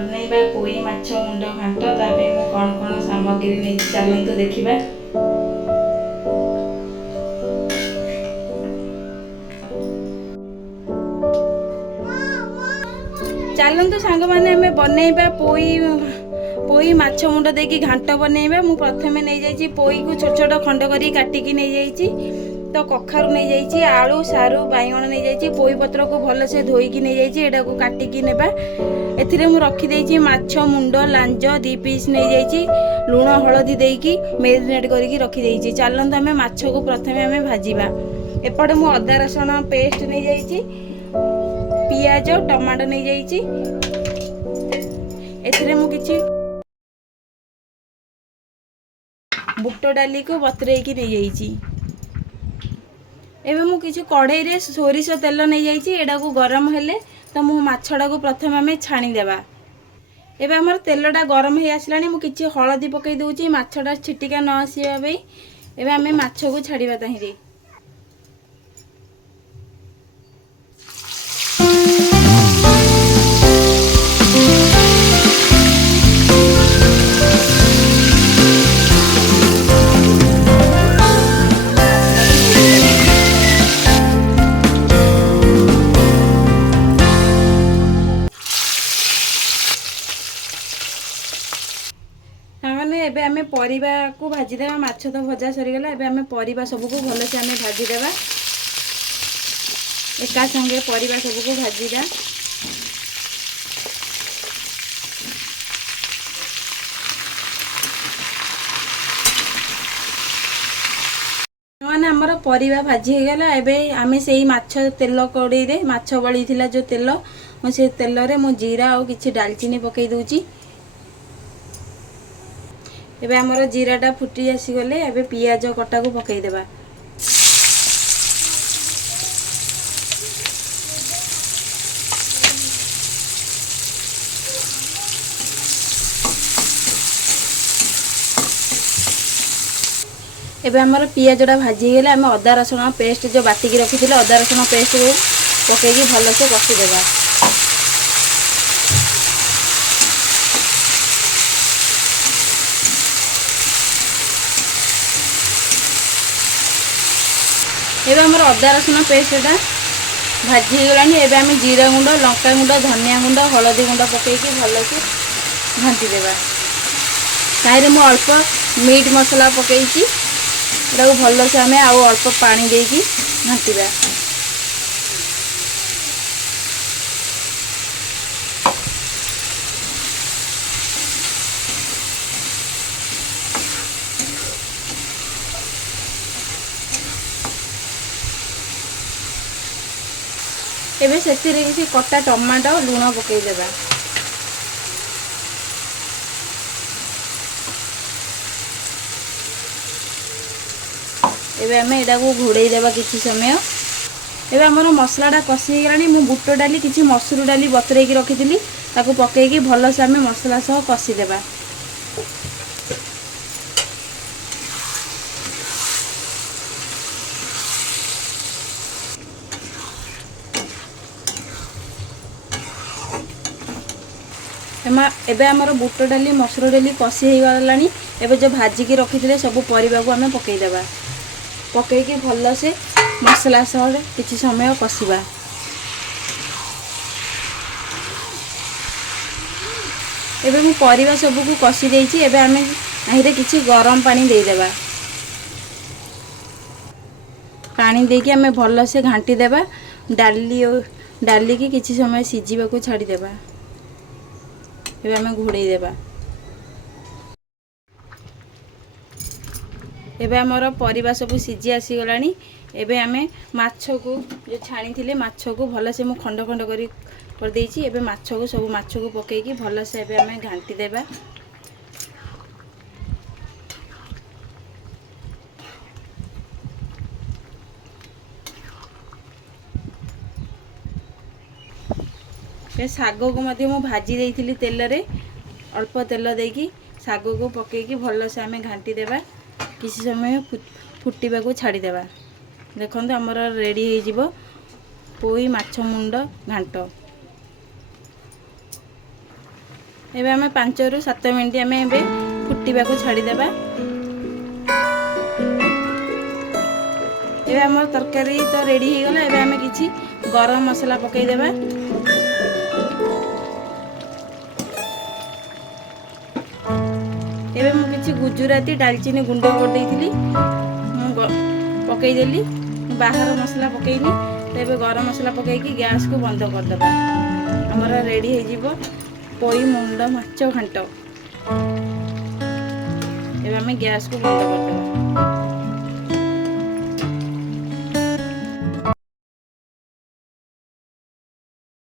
बनेबा पोई माछ मुंड घांट तापे मु कौन कौन सामग्री नहीं चलतु देखिबा। चलतु सांग माने हमें बनेबा पोई माछ मुंड देकी घांट बनेबा। मु प्रथमे नहीं जाइछि पोई को छोट छोट खंड करी काटिकी नहीं जाइछि। तो कखारु नहीं जाइछि, आलू सारू बाइगण नहीं जाइछि, पोई पत्र को भल से धोईकी नहीं जाइछि। एटा को काटिकी नेबा। एथिरे मु रखी देइछि माछ मुंड लांज 2 पीस नहीं जाइछि। लूण हळदी देइकी मैरिनेट करिकी रखी देइछि। चलंतु हमें माछ को प्रथमे हमें भाजीबा। एपटे मु अदा रसुण पेस्ट नहीं जाइछि, पियाज टमाटो नहीं जाइछि। एथिरे मु किछि बुट डाली को बतरेकी नहीं जाइछि। एबे मु किछु कढ़ाई रे सोरिष तेल नहीं जाइछि। एडा को गरम हेले तो मु माछडा को प्रथम हमें छाणी देबा। एबे हमर तेलटा गरम हे आसलानी। मु किछि हळदी पकई दउछि माछडा छिटिका न आसीबा बई। एबे हमें माछ को छाड़ीबा ताहिरे। एबे हमें परिबा को भाजी देबा। माछ तो भजा सरी गला। एबे हमें परिबा सब को भले से हमें भाजी देबा। एका संगे परिबा सब को भाजी दा। माने हमर परिबा भाजी हे गला। एबे हमें सेही माछ तेल कड़ाई रे माछ बळी थिला जो तेल मु से तेल रे मु जीरा और किछि दालचीनी पकई दउची। एबे हमर जीराटा फुटी आसी गले। एबे पियाज कटा को पकई देबा। एबे हमर पियाजटा भाजी गेले। हम अदा रसुण पेस्ट जो बाटी की रखी अदा रसुण पेस्ट को पकईकी भल से कषी देबा। एबे हमर अदा रसुण पेस्टटा भाजी गलानी। एबे हम जीरा गुंड लंका गुंड धनिया गुंड हळदी गुंड पकईकी भल से घांटी देबा। ताहिरे मु अल्प मीट मसला पकईची। एटा को भल से हमें आउ अल्प पानी देकी घांटीबा। एबे सेतिरे किसी कटा टमाटो लूण पकई देबा। एबे हमें एटा को घोड़े देबा किछि समय। एबे हमर मसलाटा कषि गलानी। मु बुट डाली किछि मसूर डाली बतरेकी रखिथिली ताको पकईकी भल से हमें मसला सह कषि देबा। एबे हमर बुट डाली मसूर डाली कषि हो गलानी। एबे जो भाजी की रखी थे सब परिबा को हमें पकई देबा। पकईकी भल से मसला सह किछि समय कषिबा। एबे मु परिबा सब को कषि देइछि। एबे हमें आहिरे किछि गरम पानी दे देबा। पानी देकी हमें भल से घांटी देबा। डाली की किछि समय सिझिबा को छाड़ी देबा। एबे हमें घोड़े देबा। एबे हमर परिबा सब सिझी आसी गलानी। एबे हमें माछ को जो छाणी थिले माछ को भल से मु खंड खंड करी कर देइछि। एबे माछ को सब माछ को पकईकी भल से एबे हमें घांटी देबा। साग को मध्य मु भाजी देइथिली तेल रे अल्प तेल देकी साग को पकईकी भल से हमें घांटी देबा। किसी समय फुटिबा को छाड़ी देबा। देखंतु हमर रेडी हो जिवो पोई माछ मुंड घांट। ଏବେ ଆମେ 5 ରୁ 7 ମିନିଟ୍ ଆମେ ଏବେ ଫୁଟିବାକୁ ଛାଡ଼ିଦେବା। ଏବେ ଆମର ତରକାରୀ ତ ରେଡ଼ି ହେଇଗଲା। ଏବେ ଆମେ କିଛି ଗରମ ମସଲା ପକାଇଦେବା। ଏବେ ମୁଁ କିଛି ଗୁଜୁରାତି ଡାଲଚିନି ଗୁଣ୍ଡ କରିଦେଇଥିଲି, ମୁଁ ପକାଇଦେଲି। ବାହାର ମସଲା ପକାଇନି। ତ ଏବେ ଗରମ ମସଲା ପକାଇକି ଗ୍ୟାସ୍କୁ ବନ୍ଦ କରିଦେବା। ଆମର ରେଡ଼ି ହେଇଯିବ ପୋଇ ମୁଣ୍ଡ ମାଛ ଘାଣ୍ଟ। ଏବେ ଆମେ ଗ୍ୟାସ୍କୁ ବନ୍ଦ କରିଦେବା।